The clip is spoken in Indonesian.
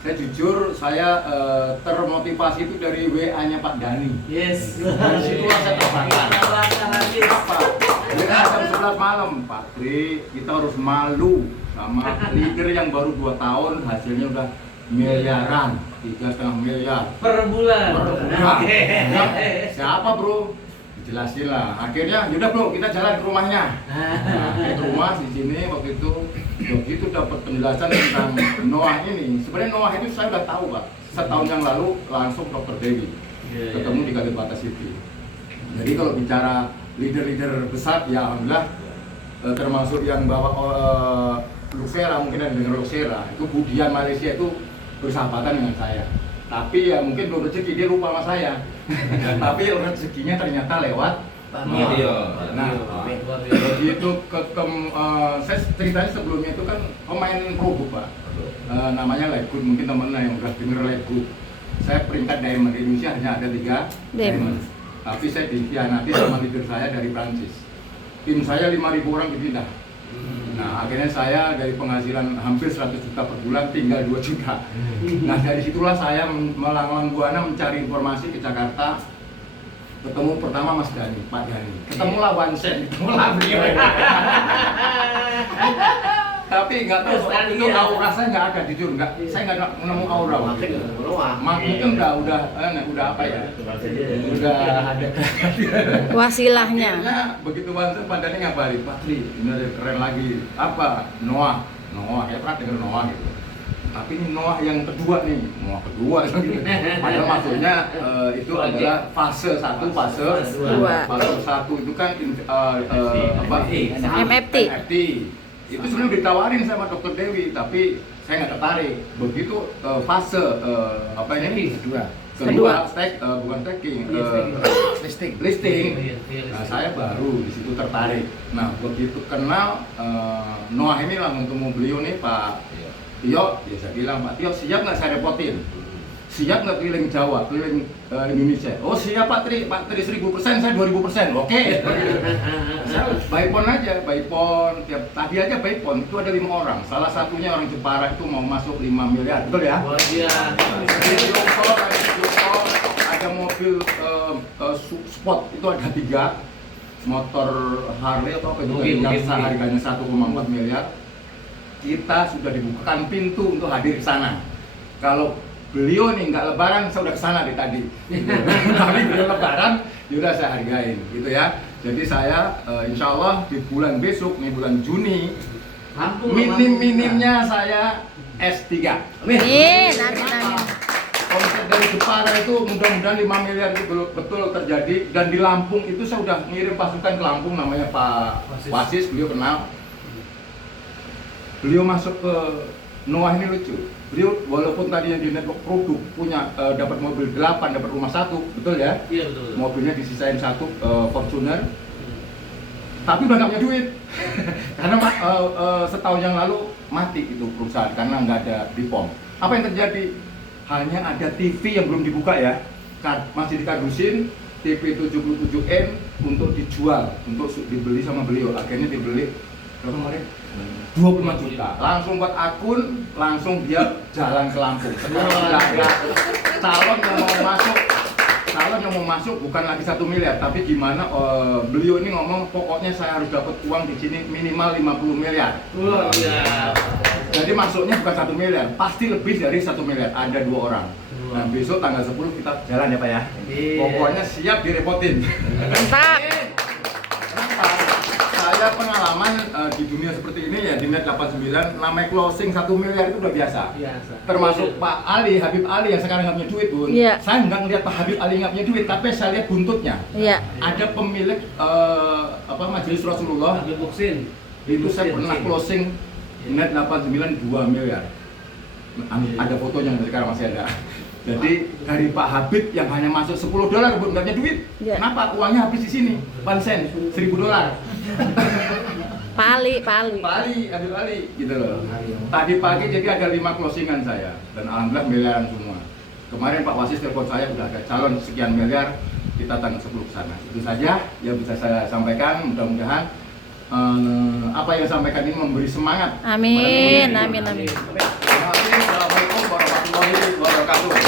Saya jujur, saya termotivasi itu dari WA-nya Pak Dani. Yes. Dari situlah saya terbakar. Apa? Dia jam 11 malam, Pak Tri, kita harus malu sama leader yang baru 2 tahun hasilnya udah miliaran, 3,5 miliar Per bulan. per bulan. Ya, siapa bro? Dijelasin lah. Akhirnya, yaudah bro, kita jalan ke rumahnya. Nah, ke rumah di sini waktu itu, begitu dapat penjelasan tentang Noah ini. Sebenarnya Noah itu saya udah tahu Pak. Setahun yang lalu langsung Dr. Dewi ketemu di Kalibata City. Jadi kalau bicara leader-leader besar, ya alhamdulillah termasuk yang bawa Luxera, mungkin ada dengar Luxera, itu Budian Malaysia itu bersahabatan dengan saya. Tapi ya mungkin belum rezeki, dia lupa sama saya. Tapi rezekinya ternyata lewat Mario. Nah, begitu saya ceritanya sebelumnya itu kan pemain pro Pak. Namanya Legwood, mungkin teman-teman yang udah denger Legwood. Saya peringkat diamond, di Indonesia hanya ada 3 diamond. Tapi saya dikhianati sama leader saya dari Prancis. Tim saya 5.000 orang dipindah. Nah, akhirnya saya dari penghasilan hampir 100 juta per bulan tinggal 2 juta. Nah, dari situlah saya melawan buana mencari informasi ke Jakarta. Ketemu pertama Mas Dani, Pak Dani. Ketemulah Wansen, ketemulah beliau. Tapi nggak tahu waktu itu aura saya nggak ada, jujur nggak. Saya nggak nemu aura waktu itu. Mungkin udah apa ya? Udah ada wasilahnya. Akhirnya begitu Wansen Pak Dani ngabarin, Pak Tri, ini ada keren lagi. Apa? Noah, ya pernah dengar Noah gitu. Tapi ini Noah yang kedua nih, Noah kedua. Padahal maksudnya itu adalah fase 1, fase 2. Fase 1 itu kan apa? MFT. Itu sebenarnya ditawarin sama Dr. Dewi, tapi saya nggak tertarik. Begitu fase apa ini? Kedua bukan stacking, listing. Nah, saya baru di situ tertarik. Nah, begitu kenal Noah ini langsung ketemu beliau nih Pak Tio, ya saya bilang Pak Tio siap nggak saya repotin? Siap nggak keliling Jawa, keliling Indonesia? Oh siap Pak Tri 1000%, saya 2000%, oke. Saya bypon aja, tadi aja bypon itu ada 5 orang. Salah satunya orang Jepara itu mau masuk 5 miliar, betul ya? Oh iya. Ada mobil sport itu ada 3, motor Harley atau apa itu yang harganya 1,4 miliar. Kita sudah dibukakan pintu untuk hadir ke sana. Kalau beliau nih nggak lebaran, saya udah kesana dari tadi. Tapi beliau lebaran, yaudah saya hargain, gitu ya. Jadi saya insya Allah di bulan besok, nih bulan Juni, minimnya saya S3. Amin. Omset dari Jepara itu mudah-mudahan 5 miliar itu betul terjadi. Dan di Lampung itu saya udah ngirim pasukan ke Lampung, namanya Pak Wasis, beliau kenal. Beliau masuk ke Noah ini lucu. Beliau walaupun tadinya di network produk punya dapat mobil 8, dapat rumah 1, betul ya? Iya betul. Mobilnya disisain 1 Fortuner. Tapi udah nggak punya duit. Karena setahun yang lalu mati itu perusahaan karena nggak ada BPOM. Apa yang terjadi? Hanya ada TV yang belum dibuka ya. Masih dikardusin TV 77N untuk dijual, untuk dibeli sama beliau. Akhirnya dibeli berapa kemarin? 25 juta. Langsung buat akun, langsung dia jalan ke Lampung. Sekarang sudah ada calon yang mau masuk bukan lagi 1 miliar, tapi gimana beliau ini ngomong pokoknya saya harus dapat uang di sini minimal 50 miliar. Luar biasa. Jadi masuknya bukan 1 miliar, pasti lebih dari 1 miliar. Ada 2 orang. Nah besok tanggal 10 kita jalan ya Pak ya. Pokoknya siap direpotin. Mantap. Saya pengalaman di dunia seperti ini ya di net 89 namanya closing 1 miliar itu udah biasa. Termasuk Pak Ali, Habib Ali yang sekarang nggak punya duit Bun. Iya. Saya nggak ngeliat Pak Habib Ali nggak punya duit, tapi saya lihat buntutnya. Iya. Ada pemilik Majelis Rasulullah. Itu saya pernah closing net 89 2 miliar. Ada fotonya sekarang masih ada. Jadi dari Pak Habib yang hanya masuk $10 nggak punya duit. Ya. Kenapa? Uangnya habis di sini. Pansen $1.000. Pali. Habib Ali gitu loh. Tadi pagi jadi ada 5 closingan saya dan alhamdulillah miliaran semua. Kemarin Pak Wasis telepon saya udah ada calon sekian miliar, kita tanggal 10 ke sana. Itu saja yang bisa saya sampaikan. Mudah-mudahan apa yang saya sampaikan ini memberi semangat. Amin. Terima kasih. Assalamualaikum warahmatullahi wabarakatuh.